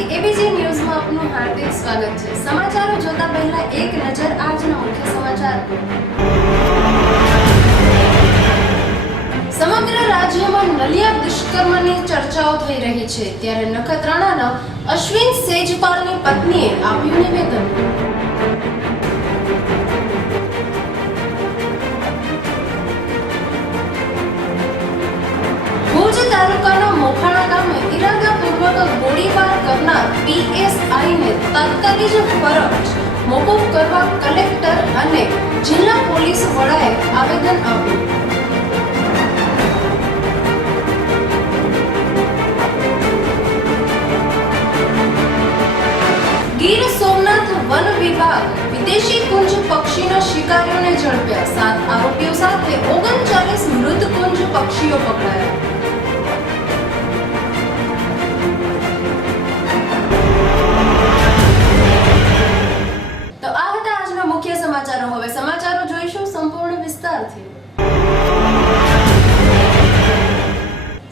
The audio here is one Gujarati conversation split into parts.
નમસ્તે, એબીજી ન્યૂઝમાં આપનું હાર્દિક સ્વાગત છે। સમાચારો જોતા પહેલા એક નજર આજના મુખ્ય સમાચાર પર। સમગ્ર રાજ્યમાં નલિયા દુષ્કર્મની ચર્ચાઓ થઈ રહી છે, ત્યારે નખત્રાણાના અશ્વિન સેજપાલની પત્નીએ આપ્યું નિવેદન। ભુજ તાલુકાના મોખાણા ગામે ઇરાદાપૂર્વક ગોળીબાર કરનાર પીએસઆઈને તાત્કાલિક ફરજ મોકૂફ કરવા કલેક્ટર અને જિલ્લા પોલીસ વડાએ આવેદન આપ્યું। ગીર સોમનાથ વન વિભાગ વિદેશી કુંજ પક્ષીના શિકારીઓને ઝડપ્યા। 7 આરોપીઓ સાથે 39 મૃત કુંજ પક્ષીઓ પકડાયા। તો આ હતા આજના મુખ્ય સમાચારો। હવે સમાચારો જોઈશું સંપૂર્ણ વિસ્તારથી।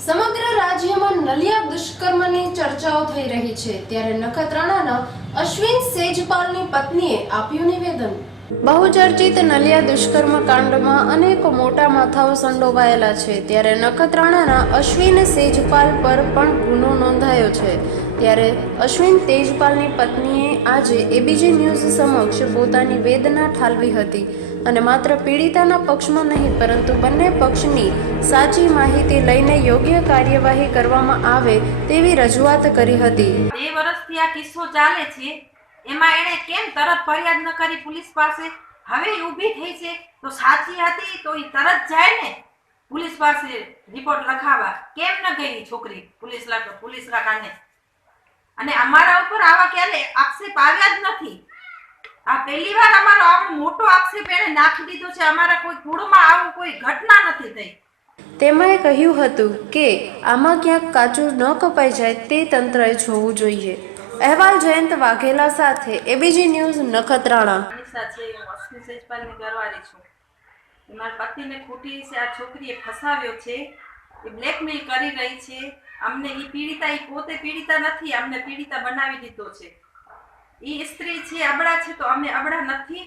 સમગ્ર રાજ્યમાં નલિયા દુષ્કર્મની ચર્ચાઓ થઈ રહી છે, ત્યારે નખત્રાણાના અશ્વિન સેજપાલની પત્નીએ આપ્યું નિવેદન। બહુચર્ચિત નલિયા દુષ્કર્મ કાંડમાં અનેક મોટા માથાઓ સંડોવાયેલા છે, ત્યારે નખત્રાણાના અશ્વિન સેજપાલ પર પણ ગુનો નોંધાયો છે। ત્યારે અશ્વિન તેજપાલની પત્નીએ આજે એબીજી ન્યૂઝ સમક્ષ પોતાની વેદના ઠાલવી હતી અને માત્ર પીડિતાના પક્ષમાં નહીં પરંતુ બંને પક્ષની સાચી માહિતી લઈને યોગ્ય કાર્યવાહી કરવામાં આવે તેવી રજૂઆત કરી હતી। 2 વર્ષથી આ કિસ્સો ચાલે છે, એમાં એણે કેમ તરત ફરિયાદ ન કરી પોલીસ પાસે? હવે ઊભી થઈ છે તો સાચી હતી તો એ તરત જાય ને પોલીસ પાસે રિપોર્ટ લખાવવા। કેમ ન ગઈ છોકરી પોલીસ કાને? અને અમારા ઉપર આવા ક્યારે આક્ષેપ આવ્યા જ નથી। આ પહેલી વાર અમારો આવો મોટો આક્ષેપ એને નાખી દીધો છે। અમારા કોઈ કુળમાં આવું કોઈ ઘટના નથી થઈ। તેમણે કહ્યું હતું કે આમાં ક્યાંક કાચું ન કપાઈ જાય તે તંત્રએ જોવું જોઈએ। અહેવાલ જયંત વાઘેલા સાથે એબીજી ન્યૂઝ નખત્રાણા। અશ્વિન સેજપાલની ઘરવાળી છું। મારા પતિને ખોટી છે આ છોકરીએ ફસાવ્યો છે, એ બ્લેકમેલ કરી રહી છે અમને। એ પીડિતા, એ પોતે પીડિતા નથી, અમને પીડિતા બનાવી દીધો છે। એ સ્ત્રી છે, અબળા છે તો અમે અબળા નથી।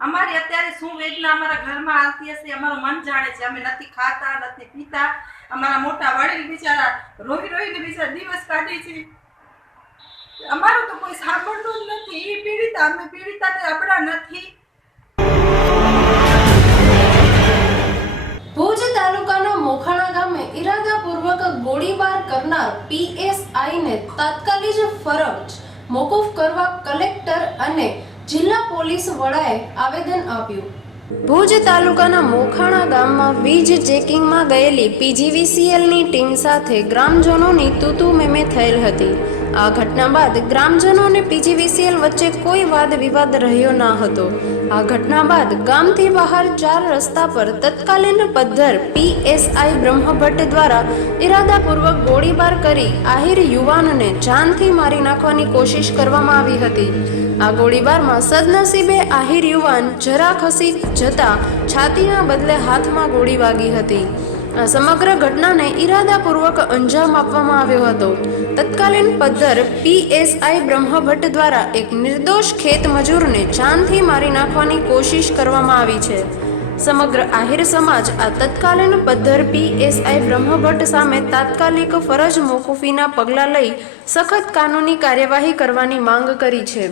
અમારી અત્યારે શું વેદના અમારા ઘરમાં આવતી હશે અમારું મન જાણે છે। અમે નથી ખાતા નથી પીતા। અમારા મોટા વડીલ બિચારા રોઈને બિચારા દિવસ કાઢી છે। અમારું તો કોઈ સાંભળતું જ નથી। એ પીડિતા, અમે પીડિતા તે અબળા નથી। ભુજ તાલુકાના મોખાણા ગામે ઇરાદાપૂર્વક ગોળીબાર કરનાર પીએસઆઈને તાત્કાલિક ફરજ મોકૂફ કરવા કલેક્ટર અને જિલ્લા પોલીસ વડાએ આવેદન આપ્યું। ભુજ તાલુકાના મોખાણા ગામમાં વીજ ચેકિંગમાં ગયેલી પીજીવીસીએલની ટીમ સાથે ગ્રામજનોની તૂતુ મેમે થયેલ હતી। આ ઘટના બાદ ગ્રામજનો અને પીજીવીસીએલ વચ્ચે કોઈ વાદ વિવાદ રહ્યો ન હતો। આ ઘટના બાદ ગામથી બહાર 4 રસ્તા પર તત્કાલીન પદ્ધર પીએસઆઈ બ્રહ્મભટ્ટ દ્વારા ઇરાદાપૂર્વક ગોળીબાર કરી આહિર યુવાનને જાનથી મારી નાખવાની કોશિશ કરવામાં આવી હતી। આ ગોળીબારમાં સદનસીબે આહિર યુવાન જરા ખસી જતા છાતીના બદલે હાથમાં ગોળી વાગી હતી। આ સમગ્ર ઘટનાને ઇરાદાપૂર્વક અંજામ આપવામાં આવ્યો હતો। તત્કાલીન પદ્ધર પીએસઆઈ બ્રહ્મભટ્ટ દ્વારા એક નિર્દોષ ખેત મજૂરને જાનથી મારી નાખવાની કોશિશ કરવામાં આવી છે। સમગ્ર આહિર સમાજ આ તત્કાલીન પદ્ધર પીએસઆઈ બ્રહ્મભટ્ટ સામે તાત્કાલિક ફરજ મોકૂફીના પગલાં લઈ સખત કાનૂની કાર્યવાહી કરવાની માંગ કરી છે।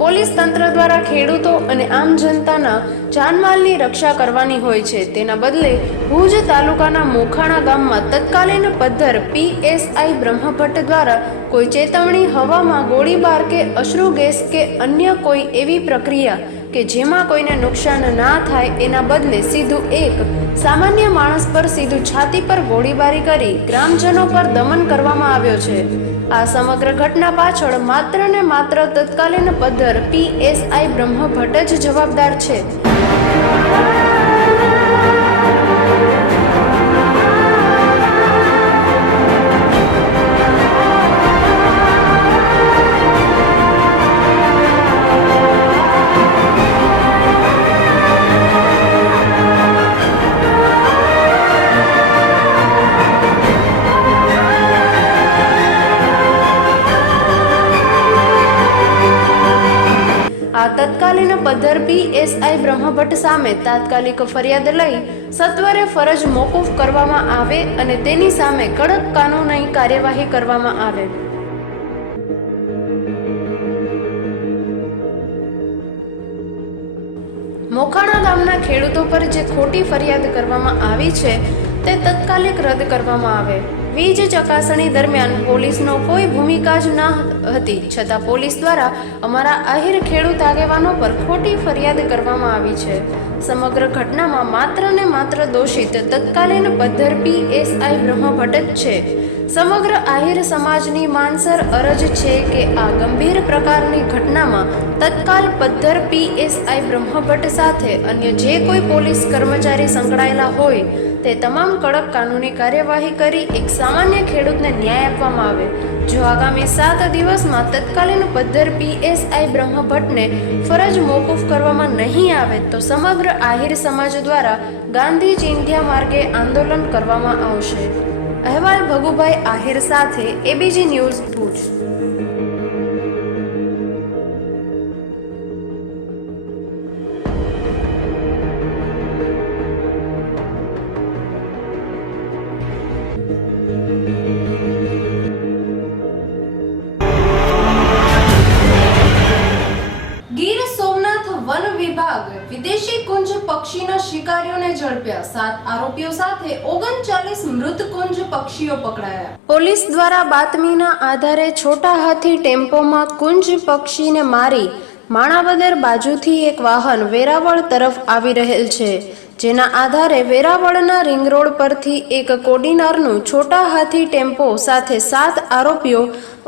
પોલીસ તંત્ર દ્વારા ખેડૂતો અને આમ જનતાના જાનમાલની રક્ષા કરવાની હોય છે, તેના બદલે ભુજ તાલુકાના મોખાણા ગામમાં તત્કાલીન પદ્ધર પીએસઆઈ બ્રહ્મભટ્ટ દ્વારા કોઈ ચેતવણી હવામાં ગોળીબાર કે અશ્રુ ગેસ કે અન્ય કોઈ એવી પ્રક્રિયા કે જેમાં કોઈને નુકસાન ના થાય એના બદલે સીધું એક સામાન્ય માણસ પર સીધું છાતી પર ગોળીબારી કરી ગ્રામજનો પર દમન કરવામાં આવ્યો છે। આ સમગ્ર ઘટના પાછળ માત્ર ને માત્ર તત્કાલીન પદ્ધર પીએસઆઈ બ્રહ્મભટ્ટ જ જવાબદાર છે। આ તત્કાલીન પદ્ધર પીએસઆઈ બ્રહ્મભટ્ટ સામે તાત્કાલિક ફરિયાદ લઈ સત્વરે ફરજ મોકૂફ કરવામાં આવે અને તેની સામે કડક કાનૂની કાર્યવાહી કરવામાં આવે. મોખાણા ગામના ખેડૂતો પર જે ખોટી ફરિયાદ કરવામાં આવી છે તે તત્કાલિક રદ કરવામાં આવે. વીજ ચકાસણી દરમિયાન પોલીસનો કોઈ ભૂમિકા જ ન હતી, છતાં પોલીસ દ્વારા અમારા આહિર ખેડૂત આગેવાનો પર ખોટી ફરિયાદ કરવામાં આવી છે. સમગ્ર ઘટનામાં માત્ર ને માત્ર દોષિત તત્કાલીન પદ્ધર પીએસઆઈ બ્રહ્મભટ્ટ જ છે. સમગ્ર આહિર સમાજની માનસર અરજ છે કે આ ગંભીર પ્રકારની ઘટનામાં તત્કાલ પદ્ધર પીએસઆઈ બ્રહ્મભટ્ટ સાથે અન્ય જે કોઈ પોલીસ કર્મચારી સંકળાયેલા હોય તે તમામ કડક કાનૂની કાર્યવાહી કરી એક સામાન્ય ખેડૂતને ન્યાય આપવામાં આવે. જો આગામી 7 દિવસમાં તત્કાલીન પદ્ધર પીએસઆઈ બ્રહ્મભટ્ટને ફરજ મોકૂફ કરવામાં નહીં આવે તો સમગ્ર આહિર સમાજ દ્વારા ગાંધી ચિંધ્યા માર્ગે આંદોલન કરવામાં આવશે. અહેવાલ ભગુભાઈ આહિર સાથે ABG news Bhuj. Gir Somnath one વિભાગ વિદેશી કુંજ પક્ષીના શિકારીઓને ઝડપ્યા. 7 આરોપીઓ સાથે 39 મૃત કુંજ પક્ષીઓ પકડાયા. પોલીસ દ્વારા બાતમીના આધારે છોટા હાથી ટેમ્પોમાં કુંજ પક્ષીને મારી માણાવદર બાજુથી એક વાહન વેરાવળ તરફ આવી રહેલ છે, જેના આધારે વેરાવળના રિંગ રોડ પરથી એક કોડીનારનું છોટા હાથી ટેમ્પો સાથે 7 આરોપીઓ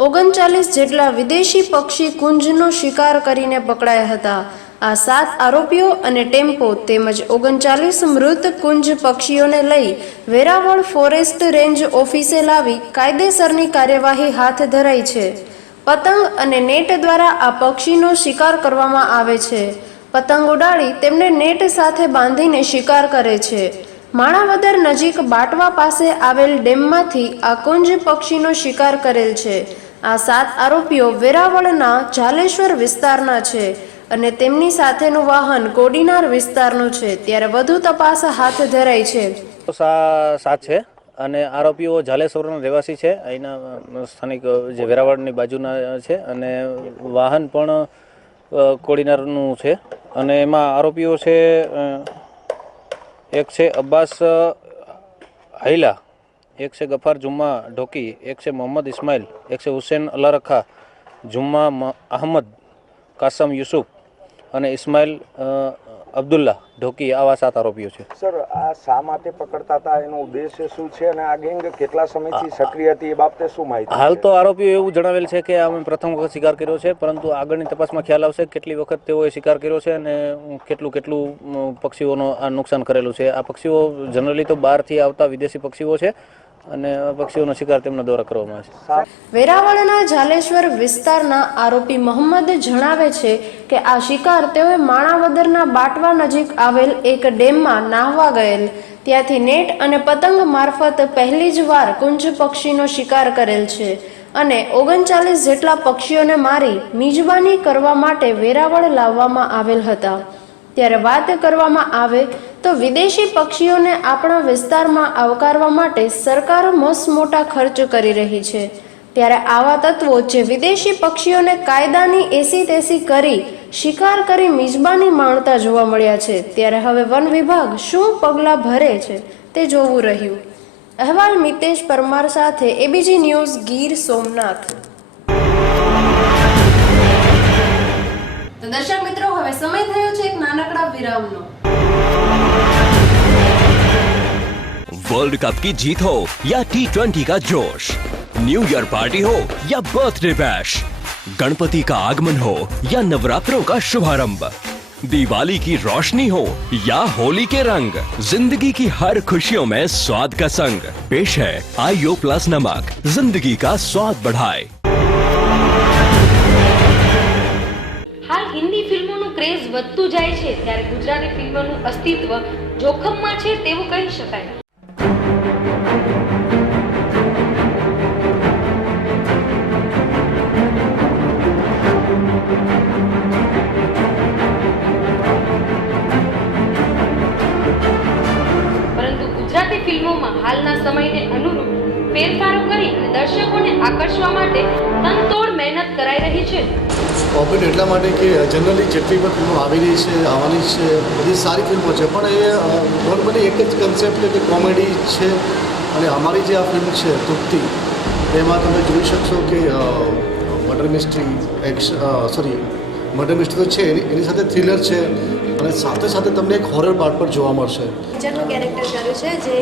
39 જેટલા વિદેશી પક્ષી કુંજનો શિકાર કરીને પકડાયા હતા. આ 7 આરોપીઓ અને ટેમ્પો તેમજ 39 મૃત કુંજ પક્ષીઓને લઈ વેરાવળ ફોરેસ્ટ રેન્જ ઓફિસે લાવી કાયદેસરની કાર્યવાહી હાથ ધરાઈ છે. પતંગ અને નેટ દ્વારા આ પક્ષીનો શિકાર કરવામાં આવે છે. પતંગ ઉડાડી તેમને નેટ સાથે બાંધીને શિકાર કરે છે. માણાવદર નજીક બાટવા પાસે આવેલ ડેમમાંથી આ કુંજ પક્ષીનો શિકાર કરેલ છે. આ 7 આરોપીઓ વેરાવળના ઝાલેશ્વર વિસ્તારના છે અને તેમની સાથેનું વાહન કોડીનાર વિસ્તારનું છે. ત્યારે વધુ તપાસ હાથ ધરાઈ છે. 7 છે અને આરોપીઓ ઝાલેશ્વરના રહેવાસી છે, અહીંના સ્થાનિક જે વેરાવળની બાજુના છે અને વાહન પણ કોડીનારનું છે. અને એમાં આરોપીઓ છે, એક છે અબ્બાસ હાઈલા, એક છે ગફાર જુમ્મા ઢોકી, એક છે મોહમ્મદ ઇસ્માઇલ, એક છે હુસેન અલારખા, જુમ્મા અહમદ, કાસમ યુસુફ અને ઇસ્માઇલ અબ્દુલ્લા ઢોકી. આવા 7 આરોપીઓ છે. સર, આ શા માટે પકડતા હતા, એનો ઉદ્દેશ્ય શું છે અને આ ગેંગ કેટલા સમયથી સક્રિય હતી એ બાબતે શું માહિતી? હાલ તો આરોપીઓ એવું જણાવેલ છે કે અમે પ્રથમ વખત શિકાર કર્યો છે, પરંતુ આગળની તપાસમાં ખ્યાલ આવશે કેટલી વખત તેઓએ શિકાર કર્યો છે અને કેટલું પક્ષીઓનો આ નુકસાન કરેલું છે. આ પક્ષીઓ જનરલી તો બહારથી આવતા વિદેશી પક્ષીઓ છે અને પક્ષીઓનો શિકાર તેમના દ્વારા કરવામાં આવે છે. વેરાવળના ઝાલેશ્વર વિસ્તારના આરોપી મોહમ્મદ જણાવે છે કે આ શિકાર તેઓએ માણાવદરના બાટવા નજીક આવેલ એક ડેમમાં નાહવા ગયેલ, ત્યાંથી નેટ અને પતંગ મારફત પહેલી જ વાર કુંજ પક્ષીનો શિકાર કરેલ છે અને 39 જેટલા પક્ષીઓને મારી મિજબાની કરવા માટે વેરાવળ લાવવામાં આવેલ હતા. ત્યારે વાત કરવામાં આવે તો વિદેશી પક્ષીઓને આપણા વિસ્તારમાં આવકારવા માટે સરકાર મોટા ખર્ચ કરી રહી છે. ત્યારે આવા તત્વો જે વિદેશી પક્ષીઓને કાયદાની એસી તેસી કરી શિકાર કરી મિજબાની માણતા જોવા મળ્યા છે. ત્યારે હવે વન વિભાગ શું પગલાં ભરે છે તે જોવું રહ્યું. અહેવાલ મિતેશ પરમાર સાથે એબીજી ન્યૂઝ ગીર સોમનાથ. તો દર્શક મિત્રો, હવે સમય થયો છે એક નાનકડા વિરામનો. वर्ल्ड कप की जीत हो या T20 का जोश, न्यू ईयर पार्टी हो या बर्थडे बैश, गणपति का आगमन हो या नवरात्रों का शुभारंभ, दिवाली की रोशनी हो या होली के रंग, जिंदगी की हर खुशियों में स्वाद का संग पेश है आईओ प्लस नमक, जिंदगी का स्वाद बढ़ाए. હાલ હિન્દી ફિલ્મોનું ક્રેઝ વધતું જાય છે, ત્યારે ગુજરાતી ફિલ્મોનું અસ્તિત્વ જોખમમાં છે તેવું કહી શકાય. આકર્ષવા માટે તનતોડ મહેનત કરાઈ રહી છે. કોપીટ એટલા માટે કે જનરલી જેટલી પણ ફિલ્મો આવી રહી છે આવવાની છે બધી સારી ફિલ્મો છે, પણ એ નોર્મલી એક જ કન્સેપ્ટ કે કોમેડી છે. અને અમારી જે આ ફિલ્મ છે તૃપ્તિ, એમાં તમે જોઈ શકશો કે મર્ડર મિસ્ટ્રી તો છે, એની સાથે થ્રિલર છે અને સાથે સાથે તમને એક હોરર પાર્ટ પર જોવા મળશે. ટીચરનું કેરેક્ટર કર્યું છે, જે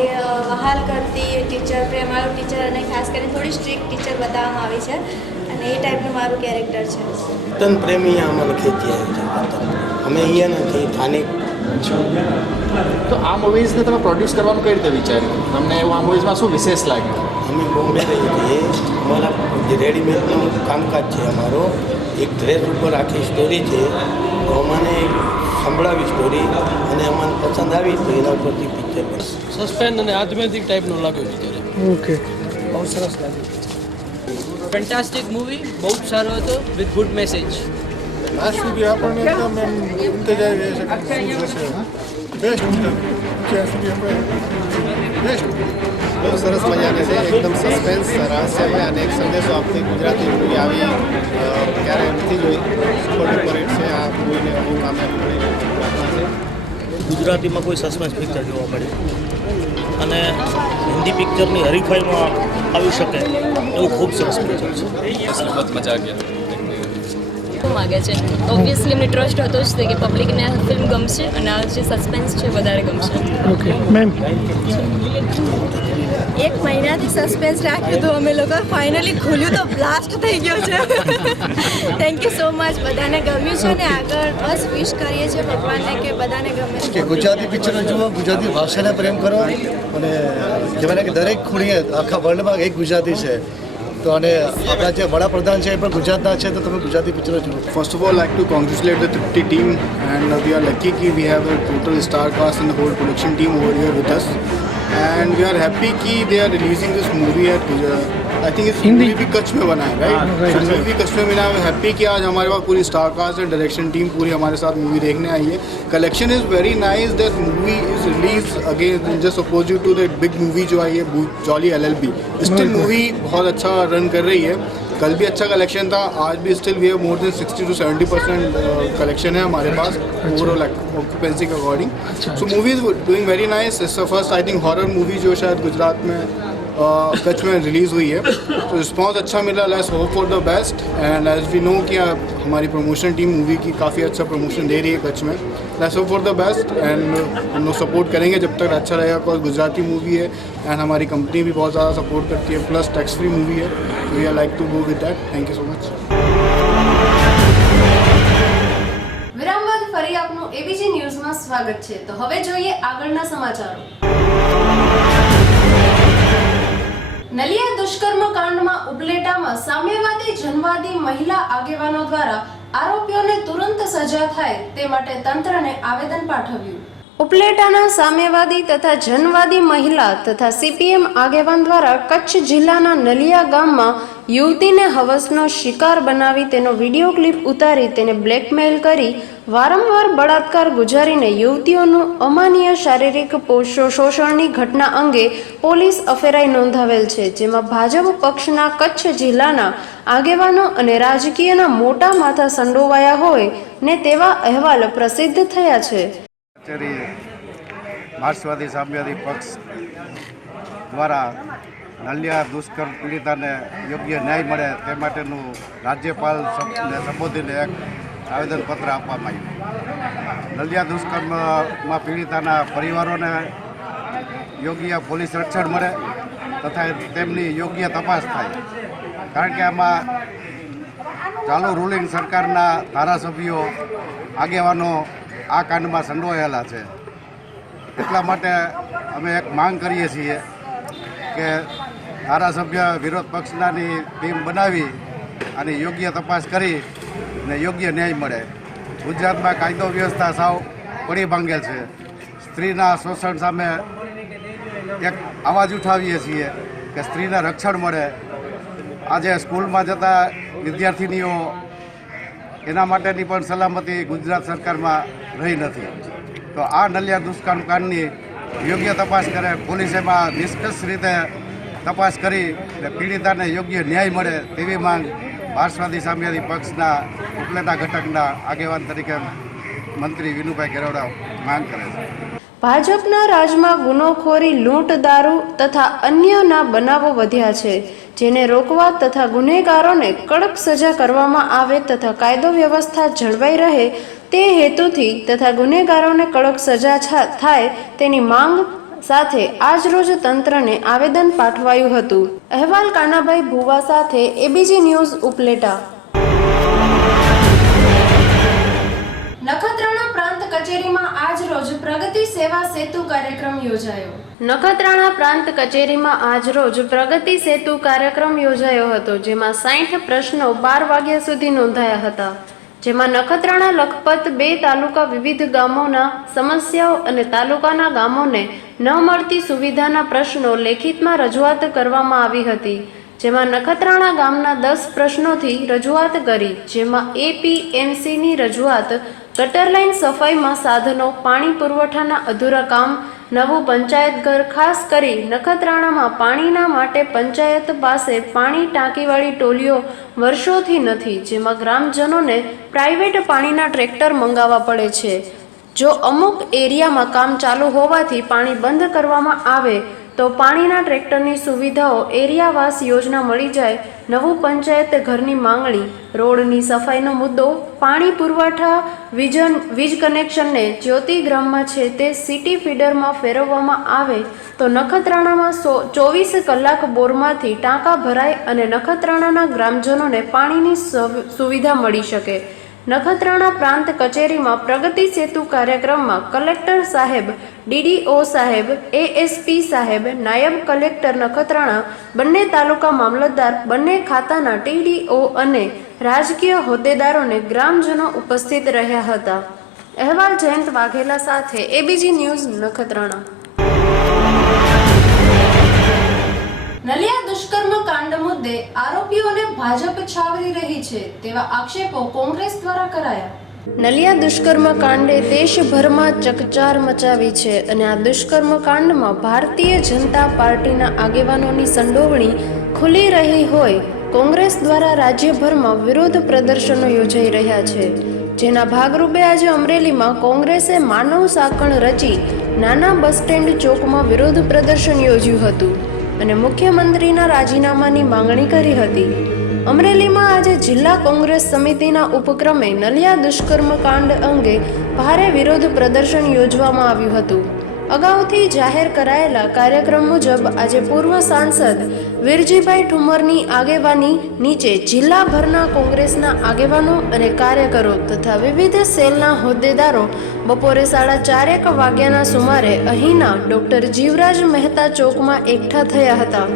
વહાલ કરતી ટીચર, પ્રેમાળુ ટીચર અને ખાસ કરીને થોડી સ્ટ્રિક્ટ ટીચર બતાવવામાં આવી છે અને એ ટાઈપનું મારું કેરેક્ટર છે. વતન પ્રેમી અમને ખેંચી આવ્યું છે. અમે અહીંયા નથી, સ્થાનિક. તો આ મૂવીઝને તમે પ્રોડ્યુસ કરવાનું કઈ રીતે વિચાર્યું? તમને એવું આ મૂવીઝમાં શું વિશેષ લાગ્યું? અમે બોમ્બે રહીએ છીએ. અમારા જે રેડીમેડનું કામકાજ છે અમારો, એક ડ્રેસ ઉપર આખી સ્ટોરી છે, તો અમને સંભળાવી સ્ટોરી અને અમને પસંદ આવી તો એના ઉપરથી પિક્ચર સસ્પેન્સ અને આધ્યાત્મિક ટાઈપનું લાગ્યું પિક્ચર. ઓકે, બહુ સરસ લાગ્યું. ફેન્ટાસ્ટિક મૂવી, બહુ જ સારો હતો વિથ ગુડ મેસેજ. આજ સુધી આપણને એકદમ એમ ઇંતજાર રહે છે કે શું થશે. બેસ્ટ જ્યાં સુધી આપણે બેસ્ટ. બહુ સરસ મજાની છે, એકદમ સસ્પેન્સ રહસ્યમય અને એક સંદેશો આપતી ગુજરાતી મૂવી આવી ક્યારેય નથી જોઈ. સુપર ડુપર હિટ છે આ મૂવીને, બહુ કામયાબી મળી પ્રાર્થના છે. ગુજરાતીમાં કોઈ સસ્પેન્સ પિક્ચર જોવા મળે અને હિન્દી પિક્ચરની હરીફાઈમાં આવી શકે એવું ખૂબ સરસ પિક્ચર છે. મજા આવી. માગે છે ઓબ્વિયસલી એમને ટ્રસ્ટ હતો જ કે પબ્લિકને ફિલ્મ ગમશે અને આ જે સસ્પેન્સ છે વધારે ગમશે. ઓકે મેમ, એક મહિનાથી સસ્પેન્સ રાખ્યું હતું અમે લોકો, ફાઇનલી ખુલ્યું તો બ્લાસ્ટ થઈ ગયો છે. Thank you so much. બધાને ગમ્યું છે ને આગળ બસ વિશ કરીએ છીએ ભગવાનને કે બધાને ગમે. કે ગુજરાતી પિક્ચરો જુઓ, ગુજરાતી ભાષાને પ્રેમ કરો અને કહેવાય ને કે દરેક ખૂણીએ આખા વર્લ્ડમાં એક ગુજરાતી છે. તો અને આપણા જે વડાપ્રધાન છે એ પણ ગુજરાતના છે, તો તમે ગુજરાતી પિક્ચરો જુઓ. First of all, I'd like to congratulate the Tripti team, and we are lucky that we have a total star cast and the whole production team over here with us. And we are happy that they are releasing this movie at I think it's Hindi भी कच्छ में बना है, right? So मूवी कच्छ में बना है. हैप्पी कि आज हमारे पास पूरी स्टार कास्ट और डायरेक्शन टीम पूरी हमारे साथ मूवी देखने आई है. Collection is very nice. That movie is release again just opposite to that big movie जो आई है जॉली LLB. स्टिल मूवी बहुत अच्छा रन कर रही है. कल भी अच्छा कलेक्शन था, आज भी still we have more than 60 to 70% collection है हमारे पास ओवरऑल ऑक्यूपेंसी के according. So movie is doing very nice. It's the first I think horror movie जो शायद गुजरात में कच्छ में रिलीज़ हुई है. तो रिस्पॉन्स अच्छा मिला. Let's hope for the best. And as we know कि हमारी प्रमोशन टीम मूवी की काफ़ी अच्छा प्रमोशन दे रही है कच्छ में. Let's hope for the best and हम लोग सपोर्ट करेंगे जब तक अच्छा रहेगा. बिकॉज गुजराती मूवी है एंड हमारी कंपनी भी बहुत ज़्यादा सपोर्ट करती है. प्लस टैक्स फ्री मूवी है. We are like to go with that. Thank you so much. વિરામ બાદ ફરી આપનું એબીજી ન્યૂઝમાં સ્વાગત છે. તો હવે જોઈએ આગળના સમાચારો. નલિયા દુષ્કર્મ કાંડમાં ઉપલેટામાં સામ્યવાદી જનવાદી મહિલા આગેવાનો દ્વારા આરોપીઓને તુરંત સજા થાય તે માટે તંત્રને આવેદન પાઠવ્યું. ઉપલેટાના સામ્યવાદી તથા જનવાદી મહિલા તથા CPM આગેવાન દ્વારા કચ્છ જિલ્લાના નલિયા ગામમાં યુવતીને હવસનો શિકાર બનાવી તેનો વિડીયો ક્લિપ ઉતારી તેને બ્લેકમેલ કરી વારંવાર બળાત્કાર ગુજારીને યુવતીઓનું અમાનીય શારીરિક શોષણની ઘટના અંગે પોલીસ અફેરાઈ નોંધાવેલ છે, જેમાં ભાજપ પક્ષના કચ્છ જિલ્લાના આગેવાનો અને રાજકીયના મોટા માથા સંડોવાયા હોય ને તેવા અહેવાલ પ્રસિદ્ધ થયા છે. માર્ક્સવાદી સામ્યવાદી પક્ષ દ્વારા નલિયા દુષ્કર્મ પીડિતાને યોગ્ય ન્યાય મળે તે માટેનું રાજ્યપાલને સંબોધીને એક આવેદનપત્ર આપવામાં આવ્યું. નલિયા દુષ્કર્મમાં પીડિતાના પરિવારોને યોગ્ય પોલીસ રક્ષણ મળે તથા તેમની યોગ્ય તપાસ થાય. કારણ કે આમાં ચાલુ રૂલિંગ સરકારના ધારાસભ્યો આગેવાનો આ કાંડમાં સંડોવાયેલા છે. એટલા માટે અમે એક માંગ કરીએ છીએ કે ધારાસભ્ય વિરોધ પક્ષનાની ટીમ બનાવી અને યોગ્ય તપાસ કરી ને યોગ્ય ન્યાય મળે. ગુજરાતમાં કાયદો વ્યવસ્થા સાવ પડી ભાંગેલ છે. સ્ત્રીના શોષણ સામે એક અવાજ ઉઠાવીએ છીએ કે સ્ત્રીને રક્ષણ મળે. આજે સ્કૂલમાં જતા વિદ્યાર્થિનીઓ એના માટેની પણ સલામતી ગુજરાત સરકારમાં રહી નથી. તો આ નલિયા દુષ્કર્મ કાંડની યોગ્ય તપાસ કરે, પોલીસ એમાં નિષ્કર્ષ રીતે તપાસ કરી અને પીડિતાને યોગ્ય ન્યાય મળે તેવી માંગ માર્ક્સવાદી સામ્યવાદી પક્ષના ઉપલેટા ઘટકના આગેવાન તરીકે મંત્રી વિનુભાઈ ગેરોડા માંગ કરે છે. ભાજપના રાજમાં ગુનોખોરી, લૂંટ, દારૂ તથા અન્યના બનાવો વધ્યા છે, જેને રોકવા તથા ગુનેગારોને કડક સજા કરવામાં આવે તથા કાયદો વ્યવસ્થા જળવાઈ રહે તે હેતુથી તથા ગુનેગારોને કડક સજા થાય તેની માંગ સાથે આજરોજ તંત્રને આવેદન પાઠવાયું હતું. અહેવાલ કાનાભાઈ ભુવા સાથે એબીજી ન્યૂઝ ઉપલેટા. નખત્રાણા પ્રાંત કચેરીમાં આજરોજ પ્રગતિ સેવા સેતુ કાર્યક્રમ યોજાયો. નખત્રાણા પ્રાંત કચેરીમાં આજરોજ પ્રગતિ સેતુ કાર્યક્રમ યોજાયો હતો, જેમાં 60 પ્રશ્નો 12 વાગ્યા સુધી નોંધાયા હતા. જેમાં નખત્રાણા લખપત 2 તાલુકા વિવિધ ગામોના સમસ્યાઓ અને તાલુકાના ગામોને ન મળતી સુવિધાના પ્રશ્નો લેખિતમાં રજૂઆત કરવામાં આવી હતી. જેમાં નખત્રાણા ગામના 10 પ્રશ્નોથી રજૂઆત કરી, જેમાં એપીએમસીની રજૂઆત, ગટર લાઇન સફાઈમાં સાધનો, પાણી પુરવઠાના અધૂરા કામ, નવું પંચાયત ઘર, ખાસ કરી નખત્રાણામાં પાણીના માટે પંચાયત પાસે પાણી ટાંકીવાળી ટોલીઓ વર્ષોથી નથી, જેમાં ગ્રામજનોને પ્રાઇવેટ પાણીના ટ્રેક્ટર મંગાવવા પડે છે. જો અમુક એરિયામાં કામ ચાલુ હોવાથી પાણી બંધ કરવામાં આવે તો પાણીના ટ્રેક્ટરની સુવિધાઓ એરિયાવાસ યોજના મળી જાય. નવું પંચાયત ઘરની માંગણી, રોડની સફાઈનો મુદ્દો, પાણી પુરવઠા, વીજ કનેક્શનને જ્યોતિગ્રામમાં છે તે સિટી ફીડરમાં ફેરવવામાં આવે તો નખત્રાણામાં 24 કલાક બોરમાંથી ટાંકા ભરાય અને નખત્રાણાના ગ્રામજનોને પાણીની સુવિધા મળી શકે. નખત્રાણા પ્રાંત કચેરીમાં પ્રગતિ સેતુ કાર્યક્રમમાં કલેક્ટર સાહેબ, ડીડીઓ સાહેબ, એએસપી સાહેબ, નાયબ કલેક્ટર નખત્રાણા, બંને તાલુકા મામલતદાર, બંને ખાતાના ટીડીઓ અને રાજકીય હોદ્દેદારોને ગ્રામજનો ઉપસ્થિત રહ્યા હતા. અહેવાલ જયંત વાઘેલા સાથે એબીજી ન્યૂઝ નખત્રાણા. નલિયા દુષ્કર્મ કાંડ મુદ્દે આરોપીઓને ભાજપ છાવરી રહી છે તેવા આક્ષેપો કોંગ્રેસ દ્વારા કરાયા. નલિયા દુષ્કર્મ કાંડે દેશભરમાં ચકચાર મચાવી છે અને આ દુષ્કર્મ કાંડમાં ભારતીય જનતા પાર્ટીના આગેવાનોની સંડોવણી ખુલી રહી હોય કોંગ્રેસ દ્વારા રાજ્યભરમાં વિરોધ પ્રદર્શનો યોજાઈ રહ્યા છે. જેના ભાગરૂપે આજે અમરેલીમાં કોંગ્રેસે માનવ સાંકળ રચી નાના બસ સ્ટેન્ડ ચોકમાં વિરોધ પ્રદર્શન યોજ્યું હતું અને મુખ્યમંત્રીના રાજીનામાની માંગણી કરી હતી. અમરેલીમાં આજે જિલ્લા કોંગ્રેસ સમિતિના ઉપક્રમે નલિયા દુષ્કર્મ કાંડ અંગે ભારે વિરોધ પ્રદર્શન યોજવામાં આવ્યું હતું. અગાઉથી જાહેર કરાયેલા કાર્યક્રમ મુજબ આજે પૂર્વ સાંસદ વીરજીભાઈ ઠુમરની આગેવાની નીચે જિલ્લાભરના કોંગ્રેસના આગેવાનો અને કાર્યકરો તથા વિવિધ સેલના હોદ્દેદારો બપોરે 4:30 વાગ્યાના સુમારે અહીંના ડોક્ટર જીવરાજ મહેતા ચોકમાં એકઠા થયા હતા.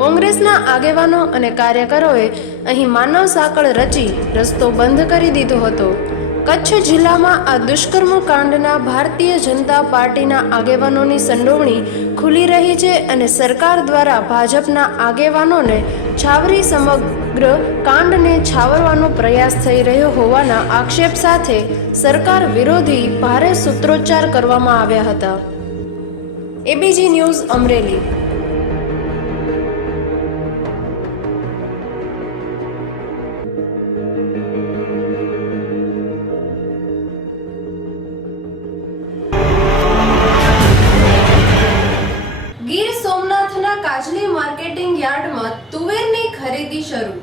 કોંગ્રેસના આગેવાનો અને કાર્યકરોએ અહીં માનવ સાંકળ રચી રસ્તો બંધ કરી દીધો હતો. કચ્છ જિલ્લામાં આ દુષ્કર્મ કાંડના ભારતીય જનતા પાર્ટીના આગેવાનોની સંડોવણી ખુલી રહી છે અને સરકાર દ્વારા ભાજપના આગેવાનોને છાવરી સમગ્ર કાંડને છાવરવાનો પ્રયાસ થઈ રહ્યો હોવાના આક્ષેપ સાથે સરકાર વિરોધી ભારે સૂત્રોચ્ચાર કરવામાં આવ્યા હતા. ABG news Amreli. ગીર સોમનાથના કાજલી માર્કેટિંગ યાર્ડમાં તુવેરની ખરીદી શરૂ.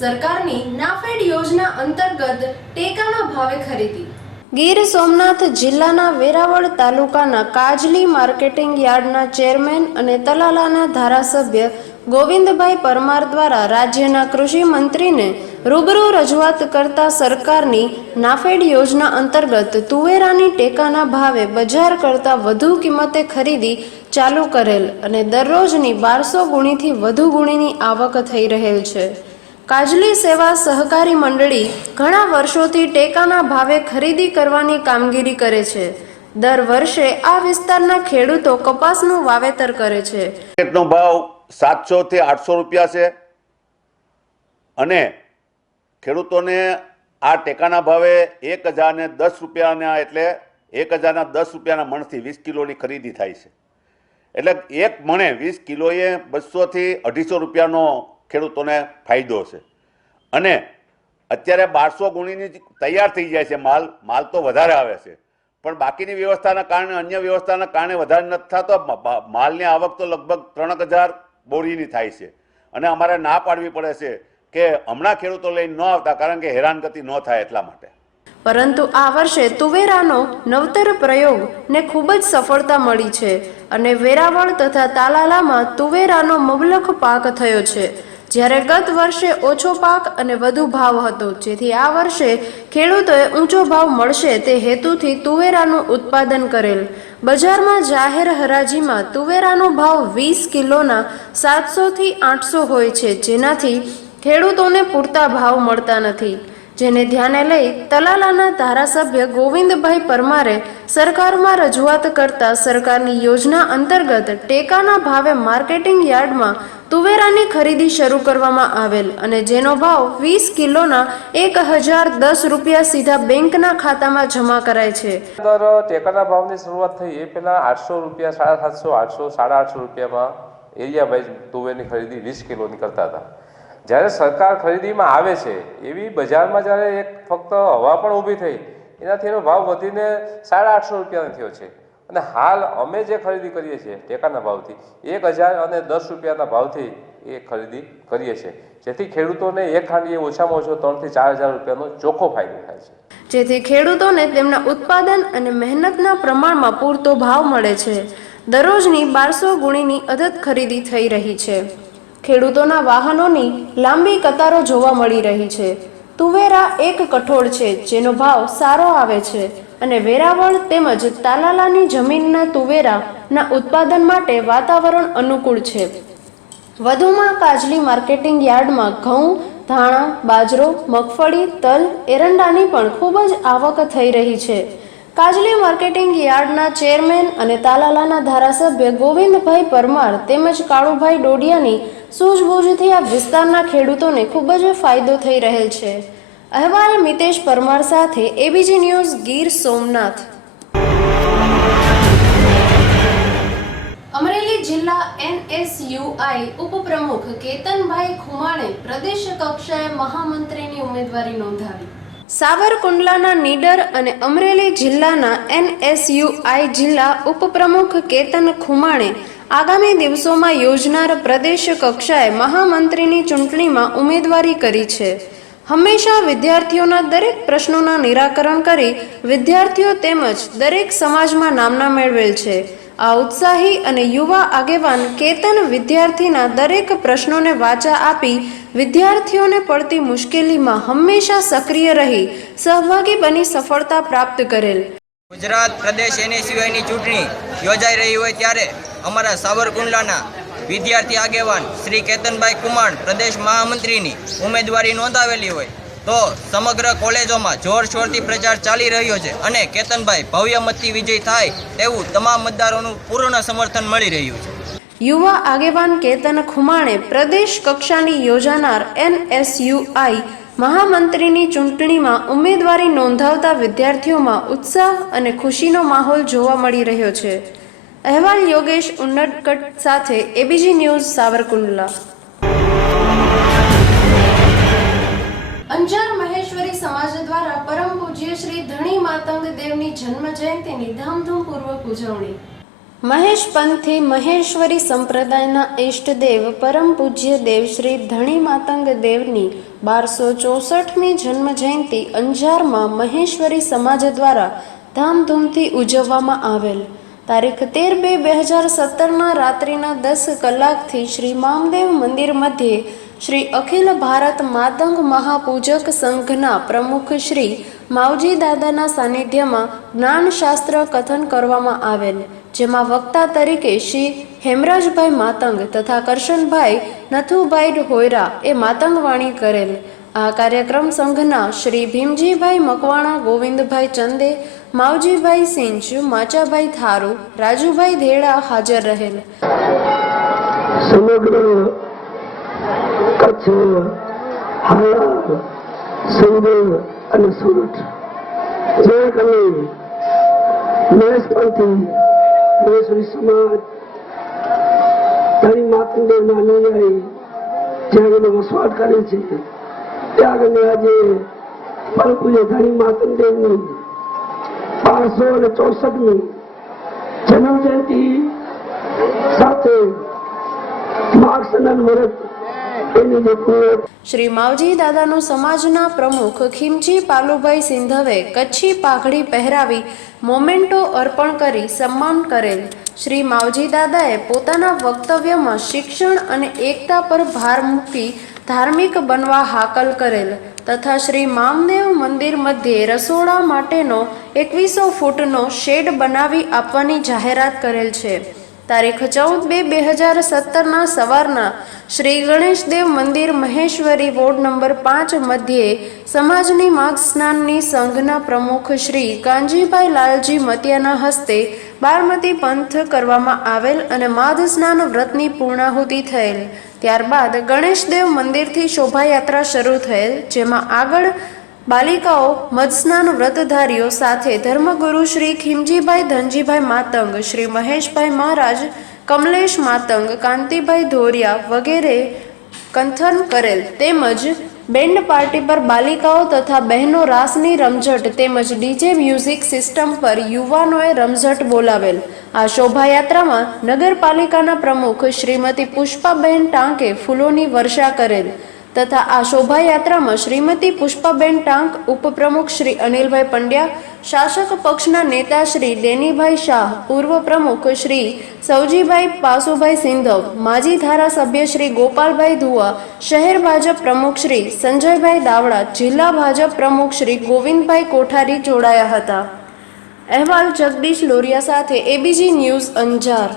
સરકારની નાફેડ યોજના અંતર્ગત ટેકાના ભાવે ખરીદી. ગીર સોમનાથ જિલ્લાના વેરાવળ તાલુકાના કાજલી માર્કેટિંગ યાર્ડના ચેરમેન અને તલાલાના ધારાસભ્ય ગોવિંદભાઈ પરમાર દ્વારા રાજ્યના કૃષિ મંત્રીને રૂબરૂ રજૂઆત કરતા સરકારની નાફેડ યોજના અંતર્ગત તુવેરાની ટેકાના ભાવે બજાર કરતાં વધુ કિંમતે ખરીદી ચાલુ કરેલ અને દરરોજની 1200 ગુણીથી વધુ ગુણીની આવક થઈ રહેલ છે. કાજલી સેવા સહકારી મંડળી ઘણા વર્ષોથી ટેકાના ભાવે ખરીદી કરવાની કામગીરી કરે છે. દર વર્ષે આ વિસ્તારના ખેડૂતો કપાસનું વાવેતર કરે છે. માર્કેટનો ભાવ 700 થી 800 રૂપિયા છે અને ખેડૂતોને આ ટેકાના ભાવે 1010 રૂપિયાના એટલે 1010 રૂપિયાના મણથી 20 કિલોની ખરીદી થાય છે. એટલે એક મણે 20 કિલોએ 200 થી 250 રૂપિયાનો ખેડૂતોને ફાયદો છે. અને અત્યારે 1200 ગુણીની તૈયાર થઈ જાય છે માલ તો વધારે આવે છે, પણ બાકીની વ્યવસ્થાના કારણે, અન્ય વ્યવસ્થાના કારણે વધારે નથી થતો. માલની આવક તો લગભગ 3000 બોરીની થાય છે. અને અમારે ના પાડવી પડે છે કે હમણાં ખેડૂતો લઈને ન આવતા, કારણ કે હેરાનગતિ ન થાય એટલા માટે. પરંતુ આ વર્ષે તુવેરાનો નવતર પ્રયોગને ખૂબ જ સફળતા મળી છે અને વેરાવળ તથા તાલાલામાં તુવેરાનો મબલખ પાક થયો છે, જ્યારે ગત વર્ષે ઓછો પાક અને વધુ ભાવ હતો, જેથી આ વર્ષે ખેડૂતોએ ઊંચો ભાવ મળશે તે હેતુથી તુવેરાનું ઉત્પાદન કરેલ. બજારમાં જાહેર હરાજીમાં તુવેરાનો ભાવ 20 કિલોના 700 થી 800 હોય છે, જેનાથી ખેડૂતોને પૂરતા ભાવ મળતા નથી. જેને ધ્યાને લઈ તલાલાના ધારાસભ્ય ગોવિંદભાઈ પરમારે સરકારમાં રજૂઆત કરતા સરકારની યોજના અંતર્ગત ટેકાના ભાવે માર્કેટિંગ યાર્ડમાં તુવેરાની ખરીદી શરૂ કરવામાં આવેલ અને જેનો ભાવ 20 કિલોના 1010 રૂપિયા સીધા બેંકના ખાતામાં જમા કરાય છે. ટેકાના ભાવની શરૂઆત થઈ એ પહેલા 800 રૂપિયા, 750, 800, 850 રૂપિયામાં એરિયા વાઇઝ તુવેરની ખરીદી 20 કિલોની કરતા હતા. જ્યારે સરકાર ખરીદીમાં આવે છે એવી બજારમાં જ્યારે એક ફક્ત હવા પણ ઊભી થઈ, એનાથી એનો ભાવ વધીને 850 રૂપિયાનો થયો છે. અને હાલ અમે જે ખરીદી કરીએ છીએ ટેકાના ભાવથી 1010 રૂપિયાના ભાવથી એ ખરીદી કરીએ છીએ, જેથી ખેડૂતોને એક હાંડીએ ઓછામાં ઓછો 3 થી 4000 રૂપિયાનો ચોખ્ખો ફાયદો થાય છે. જેથી ખેડૂતોને તેમના ઉત્પાદન અને મહેનતના પ્રમાણમાં પૂરતો ભાવ મળે છે. દરરોજની 1200 ગુણીની અદદ ખરીદી થઈ રહી છે. ખેડૂતોના વાહનોની લાંબી કતારો જોવા મળી રહી છે. તુવેરા એક કઠોળ છે જેનો ભાવ સારો આવે છે અને વેરાવળ તેમજ તાલાલાની જમીનના તુવેરાના ઉત્પાદન માટે વાતાવરણ અનુકૂળ છે. વધુમાં કાજલી માર્કેટિંગ યાર્ડમાં ઘઉં, ધાણા, બાજરો, મગફળી, તલ, એરંડાની પણ ખૂબ જ આવક થઈ રહી છે. કાજલી માર્કેટિંગ યાર્ડના ચેરમેન અને તાલાલાના ધારાસભ્ય ગોવિંદભાઈ પરમાર તેમજ કાળુભાઈ ડોડિયાની સૂઝબૂઝથી આ વિસ્તારના ખેડૂતોને ખૂબ જ ફાયદો થઈ રહેલ છે. અહેવાલ મિતેશ પરમાર સાથે એબીજી ન્યૂઝ ગીર સોમનાથ. અમરેલી જિલ્લા NSUI ઉપપ્રમુખ કેતનભાઈ ખુમાણે પ્રદેશ કક્ષાએ મહામંત્રીની ઉમેદવારી નોંધાવી. સાવરકુંડલાના નીડર અને અમરેલી જિલ્લાના NSUI જિલ્લા ઉપપ્રમુખ કેતન ખુમાણે આગામી દિવસોમાં યોજનાર પ્રદેશ કક્ષાએ મહામંત્રીની ચૂંટણીમાં ઉમેદવારી કરી છે. હંમેશા વિદ્યાર્થીઓના દરેક પ્રશ્નોના નિરાકરણ કરી વિદ્યાર્થીઓ તેમજ દરેક સમાજમાં નામના મેળવેલ છે. આ ઉત્સાહી અને યુવા આગેવાન કેતન વિદ્યાર્થીના દરેક પ્રશ્નોને વાચા આપી વિદ્યાર્થીઓને પડતી મુશ્કેલીમાં હંમેશા સક્રિય રહી સહભાગી બની સફળતા પ્રાપ્ત કરેલ. ગુજરાત પ્રદેશ NSUIની ચૂંટણી યોજાઈ રહી હોય ત્યારે અમારા સાવરકુંડલાના વિદ્યાર્થી આગેવાન શ્રી કેતનભાઈ કુમાણ પ્રદેશ મહામંત્રીની ઉમેદવારી નોંધાવેલી હોય તો સમગ્ર કોલેજોમાં જોરશોરથી પ્રચાર ચાલી રહ્યો છે અને કેતનભાઈ ભવ્ય મતથી વિજય થાય તેવું તમામ મતદારોનું પૂર્ણ સમર્થન મળી રહ્યું છે. યુવા આગેવાન કેતન ખુમાણે પ્રદેશ કક્ષાની યોજાનાર NSUI મહામંત્રીની ચૂંટણીમાં ઉમેદવારી નોંધાવતા વિદ્યાર્થીઓમાં ઉત્સાહ અને ખુશીનો માહોલ જોવા મળી રહ્યો છે. અહેવાલ યોગેશ ઉન્નડકટ સાથે એબીજી ન્યૂઝ સાવરકુંડલા. અંજાર મહેશ્વરી સમાજ દ્વારા પરમ પૂજ્ય શ્રી ધણી માતંગ દેવની જન્મ જયંતિની ધામધૂમપૂર્વક ઉજવણી. મહેશપંથી મહેશ્વરી સંપ્રદાયના ઇષ્ટદેવ પરમ પૂજ્ય દેવ શ્રી ધણી માતંગ દેવની 1264મી જન્મ જયંતિ અંજારમાં મહેશ્વરી સમાજ દ્વારા ધામધૂમથી ઉજવવામાં આવેલ. તારીખ 13/2/2017 રાત્રિના 10 કલાકથી શ્રી મામદેવ મંદિર મધ્યે શ્રી અખિલ ભારત માતંગ મહાપૂજક સંઘના પ્રમુખ શ્રી માવજી દાદાના સાનિધ્યમાં જ્ઞાનશાસ્ત્ર કથન કરવામાં આવેલ, જેમાં વક્તા તરીકે શ્રી હેમરાજભાઈ માતંગ તથા કરશનભાઈ નથુભાઈ હોયરા એ માતંગવાણી કરેલ. આ કાર્યક્રમ સંઘના શ્રી ભીમજીભાઈ મકવાણા, ગોવિંદભાઈ ચંદે, માવજીભાઈ સિંચ, માચાભાઈ થારુ, રાજુભાઈ ધેડા હાજર રહેલ. સમગ્ર કચ્છ, હાલાર, સંજેવ અને સુરત જે કને મહેશપંથી મહેશ્વરી સમાજ ધણી માતંદેવના અનુયાયી જ્યાં આગળ વસવાટ કરે છે ત્યાં આગળ આજે પરમ પૂજ્ય ધણી માતંદેવની 564મી જન્મ જયંતિ સાથે માર્ગસનન વ્રત એની જે પૂર્ણ શ્રી માવજી દાદાનું સમાજના પ્રમુખ ખીમજી પાલુભાઈ સિંધવે કચ્છી પાઘડી પહેરાવી મોમેન્ટો અર્પણ કરી સન્માન કરેલ. શ્રી માવજી દાદાએ પોતાના વક્તવ્યમાં શિક્ષણ અને એકતા પર ભાર મૂકી ધાર્મિક બનવા હાકલ કરેલ તથા શ્રી મામદેવ મંદિર મધ્યે રસોડા માટેનો 2100 ફૂટનો શેડ બનાવી આપવાની જાહેરાત કરેલ છે. તારીખ 14/2/2017 સવારના શ્રી ગણેશદેવ મંદિર મહેશ્વરી વોર્ડ નંબર 5 મધ્યે સમાજની માઘ સ્નાનની સંઘના પ્રમુખ શ્રી કાંજીભાઈ લાલજી મતિયાના હસ્તે બારમતી પંથ કરવામાં આવેલ અને માઘ સ્નાન વ્રતની પૂર્ણાહુતિ થયેલ. ત્યારબાદ ગણેશદેવ મંદિરથી શોભાયાત્રા શરૂ થયેલ, જેમાં આગળ બાલિકાઓ મધસ્નાન વ્રતધારીઓ સાથે ધર્મગુરુ શ્રી ખીમજીભાઈ ધનજીભાઈ માતંગ, શ્રી મહેશભાઈ મહારાજ, કમલેશ માતંગ, કાંતિભાઈ ધોરિયા વગેરે કંથન કરેલ તેમજ બેન્ડ પાર્ટી પર બાલિકાઓ તથા બહેનો રાસની રમઝટ તેમજ ડીજે મ્યુઝિક સિસ્ટમ પર યુવાનોએ રમઝટ બોલાવેલ. આ શોભાયાત્રામાં નગરપાલિકાના પ્રમુખ શ્રીમતી પુષ્પાબેન ટાંકે ફૂલોની વર્ષા કરેલ તથા આ શોભાયાત્રામાં શ્રીમતી પુષ્પાબેન ટાંક, ઉપપ્રમુખ શ્રી અનિલભાઈ પંડ્યા, શાસક પક્ષના નેતા શ્રી ડેનીભાઈ શાહ, પૂર્વ પ્રમુખ શ્રી સૌજીભાઈ પાસુભાઈ સિંધવ, માજી ધારાસભ્ય શ્રી ગોપાલભાઈ ધુઆ, શહેર ભાજપ પ્રમુખ શ્રી સંજયભાઈ દાવડા, જિલ્લા ભાજપ પ્રમુખ શ્રી ગોવિંદભાઈ કોઠારી જોડાયા હતા. અહેવાલ જગદીશ લોરિયા સાથે એબીજી ન્યૂઝ અંજાર.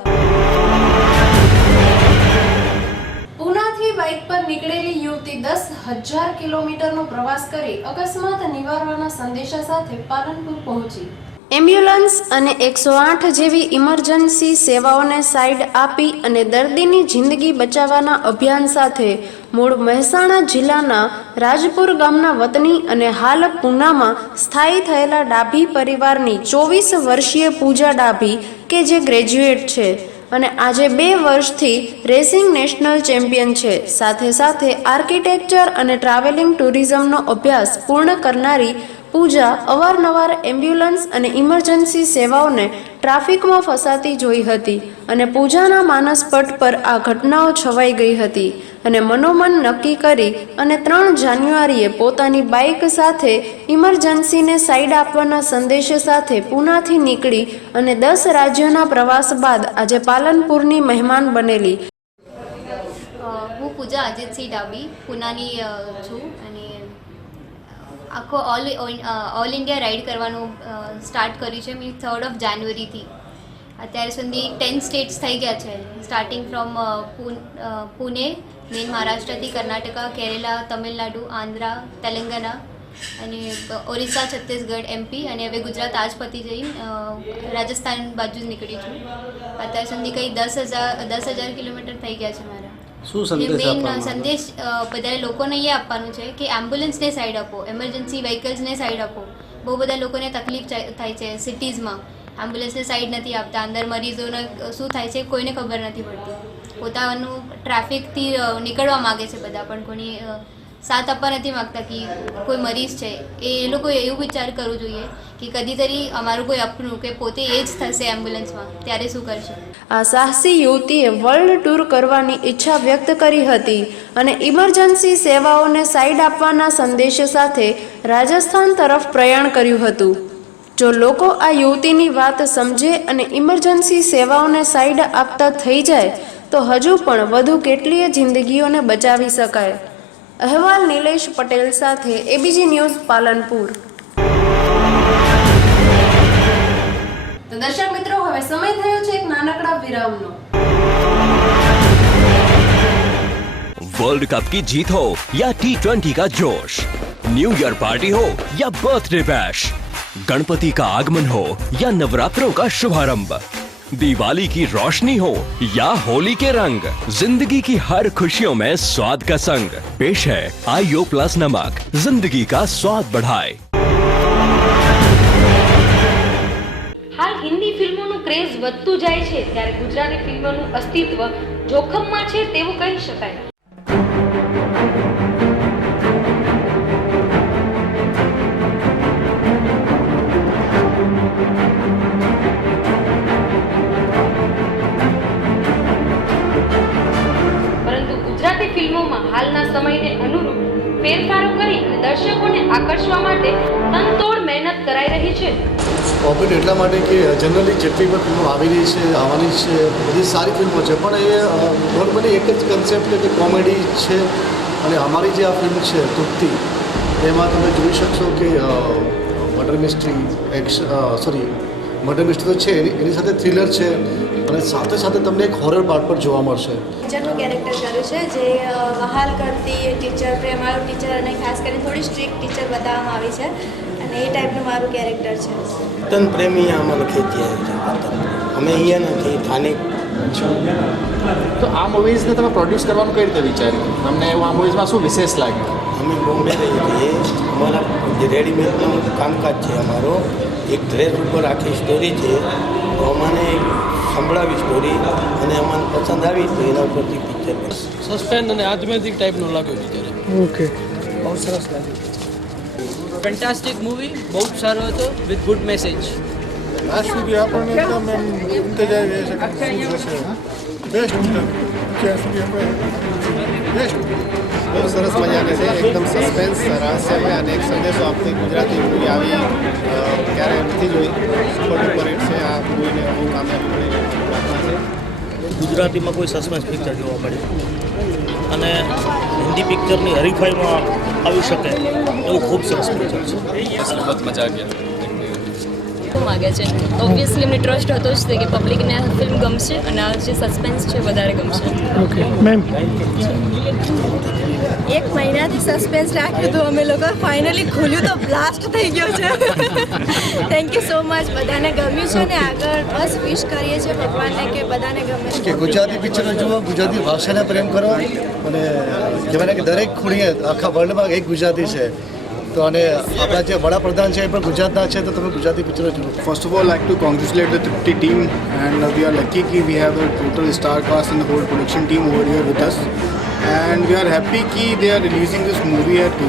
પુનાથી બાઇક પર નીકળેલી યુવતી 10,000 કિલોમીટરનો પ્રવાસ કરી અકસ્માત નિવારવાના સંદેશા સાથે પાલનપુર પહોંચી. એમ્બ્યુલન્સ અને 108 જેવી ઇમરજન્સી સેવાઓને સાઈડ આપી અને દર્દીની જિંદગી બચાવવાના અભિયાન સાથે મૂળ મહેસાણા જિલ્લાના રાજપુર ગામના વતની અને હાલ પૂનામાં સ્થાયી થયેલા ડાભી પરિવારની 24 વર્ષીય પૂજા ડાભી કે જે ગ્રેજ્યુએટ છે અને આજે 2 વર્ષથી રેસિંગ નેશનલ ચેમ્પિયન છે. સાથે સાથે આર્કિટેક્ચર અને ટ્રાવેલિંગ ટુરિઝમનો અભ્યાસ પૂર્ણ કરનારી પૂજા અવારનવાર એમ્બ્યુલન્સ અને ઇમરજન્સી સેવાઓને ટ્રાફિકમાં ફસાતી જોઈ હતી અને પૂજાના માનસપટ પર આ ઘટનાઓ છવાઈ ગઈ હતી અને મનોમન નક્કી કરી અને 3 જાન્યુઆરીએ પોતાની બાઇક સાથે ઇમરજન્સીને સાઈડ આપવાના સંદેશ સાથે પૂનાથી નીકળી અને 10 રાજ્યોના પ્રવાસ બાદ આજે પાલનપુરની મહેમાન બનેલી. હું પૂજા અજીતસિંહ ડાબી પૂનાની છું અને આખો ઓલ ઇન્ડિયા રાઇડ કરવાનું સ્ટાર્ટ કર્યું છે મીન્સ 3rd of જાન્યુઆરીથી. અત્યાર સુધી 10 સ્ટેટ્સ થઈ ગયા છે, સ્ટાર્ટિંગ ફ્રોમ પુણે, મેન મહારાષ્ટ્રથી કર્ણાટકા, કેરેલા, તમિલનાડુ, આંધ્રા, તેલંગાના અને ઓરિસ્સા, છત્તીસગઢ, એમપી અને હવે ગુજરાત આજ પતી જઈ રાજસ્થાન બાજુ જ નીકળી છું. અત્યાર સુધી કંઈ 10,000 કિલોમીટર થઈ ગયા છે મારા. શું સંદેશ મેઇન સંદેશ બધા લોકોને એ આપવાનું છે કે એમ્બ્યુલન્સને સાઈડ આપો, એમરજન્સી વ્હીકલ્સને સાઈડ આપો. બહુ બધા લોકોને તકલીફ થાય છે સિટીઝમાં, એમ્બ્યુલન્સને સાઈડ નથી આપતા, અંદર મરીઝોને શું થાય છે કોઈને ખબર નથી પડતી. પોતાનું ટ્રાફિકથી નીકળવા માગે છે બધા, પણ કોની સાથ આપવા નથી માગતા કે કોઈ મરીઝ છે. એ લોકોએ એવું વિચાર કરવું જોઈએ કે કદીતરી અમારું કોઈ અપનું કે પોતે એ જ થશે એમ્બ્યુલન્સમાં ત્યારે શું કરશે. આ સાહસી યુવતીએ વર્લ્ડ ટૂર કરવાની ઈચ્છા વ્યક્ત કરી હતી અને ઇમરજન્સી સેવાઓને સાઈડ આપવાના સંદેશ સાથે રાજસ્થાન તરફ પ્રયાણ કર્યું હતું. જો લોકો આ યુવતીની વાત સમજે અને ઇમરજન્સી સેવાઓને સાઈડ આપતા થઈ જાય તો હજુ પણ વધુ કેટલીય જિંદગીઓને બચાવી શકાય. અહેવાલ નિલેશ પટેલ સાથે એબીજી ન્યૂઝ પાલનપુર. તો દર્શક મિત્રો, હવે સમય થયો છે એક નાનકડા વિરામનો. वर्ल्ड कप की जीत हो या T20 का जोश, न्यू ईयर पार्टी हो या बर्थडे बैश, गणपति का आगमन हो या नवरात्रों का शुभारंभ, दिवाली की रोशनी हो या होली के रंग, जिंदगी की हर खुशियों में स्वाद का संग पेश है आईओ प्लस नमक, जिंदगी का स्वाद बढ़ाए. હાલ હિન્દી ફિલ્મોનું ક્રેઝ વધતું જાય છે ત્યારે ગુજરાતી ફિલ્મોનું અસ્તિત્વ જોખમમાં છે તેવું કહી શકાય. પરંતુ ગુજરાતી ફિલ્મોમાં હાલના સમયને અનુરૂપ ફેરફારો કરી અને દર્શકોને આકર્ષવા માટે તનતોડ મહેનત કરાઈ રહી છે. પોપ્યુલર એટલા માટે કે જનરલી જેટલી પણ ફિલ્મો આવી રહી છે આવવાની છે બધી સારી ફિલ્મો છે, પણ એ નોર્મલી એક જ કન્સેપ્ટ કે કોમેડી છે. અને અમારી જે આ ફિલ્મ છે તૃપ્તિ, એમાં તમે જોઈ શકશો કે મર્ડર મિસ્ટ્રી મર્ડર મિસ્ટ્રી તો છે, એની સાથે થ્રિલર છે અને સાથે સાથે તમને એક હોરર પાર્ટ પર જોવા મળશે. ટીચરનું કેરેક્ટર કર્યું છે, જે વહાલ કરતી ટીચર, પ્રેમાળુ ટીચર અને ખાસ કરીને થોડી સ્ટ્રિક્ટ ટીચર બતાવવામાં આવી છે અને એ ટાઈપનું મારું કેરેક્ટર છે. વતન પ્રેમી અમારે ખેતી આવ્યું છે. અમે અહીંયા નથી, સ્થાનિક. તો આ મૂવીઝને તમે પ્રોડ્યુસ કરવાનું કઈ રીતે વિચાર્યું? તમને આ મૂવીઝમાં શું વિશેષ લાગ્યું? અમે બોમ્બે રહીએ છીએ. અમારા જે રેડીમેડનું કામકાજ છે અમારો, એક ડ્રેસ ઉપર આખી સ્ટોરી છે, તો અમને સંભળાવી સ્ટોરી અને અમને પસંદ આવી તો એના ઉપરથી પિક્ચર સસ્પેન્સ અને આધ્યાત્મિક ટાઈપનું લાગ્યું પિક્ચર. ઓકે, બહુ સરસ લાગ્યું. ફેન્ટાસ્ટિક મૂવી, બહુ જ સારો હતો વિથ ગુડ મેસેજ. આજ સુધી આપણને એકદમ એમ ઇંતજાર રહે છે કે શું થશે. બેસ્ટ ત્યાં સુધી આપણે બેસ્ટ. બહુ સરસ મજા આવે છે. એકદમ સસ્પેન્સ, રહસ્યમય અને એક સંદેશો આપતી ગુજરાતી મૂવી આવી ક્યારેય નથી જોઈ. સુપર ડુપર હિટ છે આ મૂવીને, બહુ કામયાબી મળે એવી પ્રાર્થના છે. ગુજરાતીમાં કોઈ સસ્પેન્સ પિક્ચર જોવા મળે અને હિન્દી પિક્ચરની હરીફાઈમાં આવી શકે એવું ખૂબ સરસ પિક્ચર છે. બહુ મજા આવી ગયા. માગે છે ઓબ્વિયસલી એમને ટ્રસ્ટ હતો જ કે પબ્લિકને આ ફિલ્મ ગમશે અને આ જે સસ્પેન્સ છે વધારે ગમશે. ઓકે મેમ, 1 મહિનાથી સસ્પેન્સ રાખ્યું હતું અમે લોકો, ફાઇનલી ખુલ્યું તો બ્લાસ્ટ થઈ ગયો છે. Thank you so much. બધાને ગમ્યું છે ને આગળ બસ વિશ કરીએ છીએ ભગવાનને કે બધાને ગમે. કે ગુજરાતી પિક્ચરો જુઓ, ગુજરાતી ભાષાને પ્રેમ કરો અને કહેવાય કે દરેક ખૂણીએ આખા વર્લ્ડમાં એક ગુજરાતી છે. તો અને આપણા જે વડાપ્રધાન છે એ પણ ગુજરાતના છે, તો તમે ગુજરાતી પિક્ચરો જુઓ. First of all, I'd like to congratulate the Tripti team, and we are lucky that we have a total star cast and the whole production team over here with us. And we are happy that they are releasing this movie at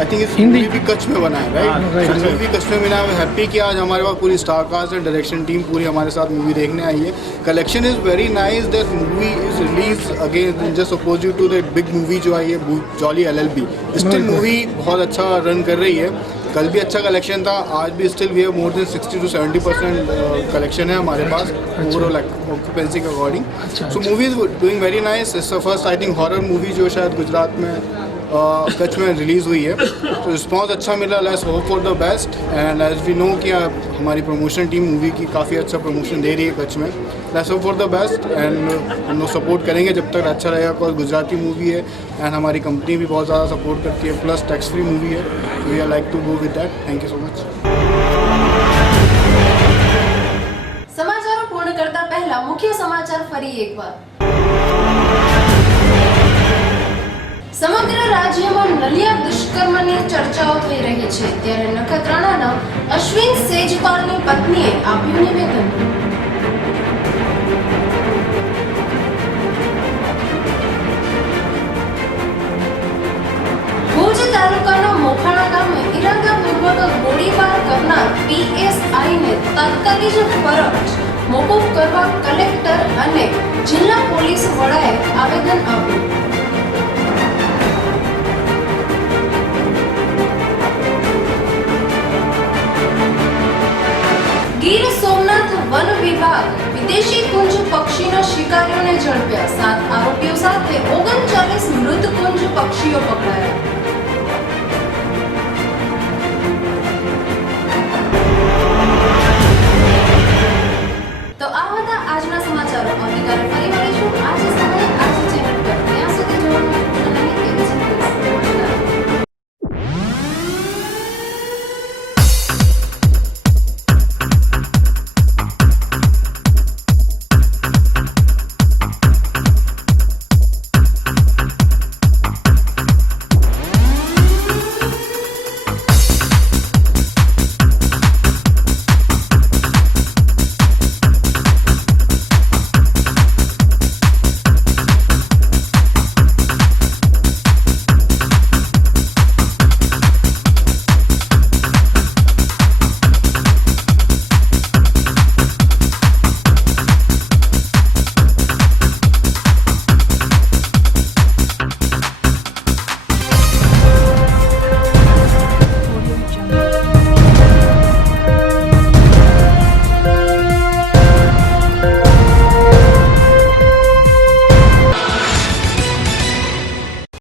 I think it's movie भी कच्छ में बना है, right? So movie भी कच्छ में बना है. हैप्पी कि आज हमारे पास पूरी star cast and direction team पूरी हमारे साथ मूवी देखने आई है. Collection is very nice. That movie is release again just opposite to the big movie जो आई है जॉली LLB. स्टिल मूवी बहुत अच्छा रन कर रही है. कल भी अच्छा कलेक्शन था, आज भी still we have more than 60 to 70% collection है हमारे पास ओवरऑल ऑक्यूपेंसी के according. So movie is doing very nice. It's the first I think horror movie जो शायद गुजरात में कच्छ में रिलीज़ हुई है. तो रिस्पॉन्स अच्छा मिला. Let's hope for the best. And as we know कि हमारी प्रमोशन टीम मूवी की काफ़ी अच्छा प्रमोशन दे रही है कच्छ में. Let's hope for the best and हम लोग सपोर्ट करेंगे जब तक अच्छा रहेगा. बिकॉज गुजराती मूवी है एंड हमारी कंपनी भी बहुत ज़्यादा सपोर्ट करती है. प्लस टैक्स फ्री मूवी है. We are like to go with that. Thank you so much. સમાચારો પૂર્ણ કરતા પહેલા મુખ્ય સમાચાર ફરી એકવાર. સમગ્ર રાજ્યમાં નલિયા દુષ્કર્મની ચર્ચાઓ થઈ રહી છે, ત્યારે નખત્રાણાના અશ્વિન સેજપાલની પત્નીએ આપ્યું નિવેદન. ભુજ તાલુકાના મોખાણા ગામે ઇરાદાપૂર્વક ગોળીબાર કરનાર PSIને તાત્કાલિક ફરજ મોકૂફ કરવા કલેક્ટર અને જિલ્લા પોલીસ વડાએ આવેદન આપ્યું. ગીર સોમનાથ વન વિભાગ વિદેશી કુંજ પક્ષીના શિકારીઓને ઝડપ્યા. 7 આરોપીઓ સાથે 39 મૃત કુંજ પક્ષીઓ પકડાયા.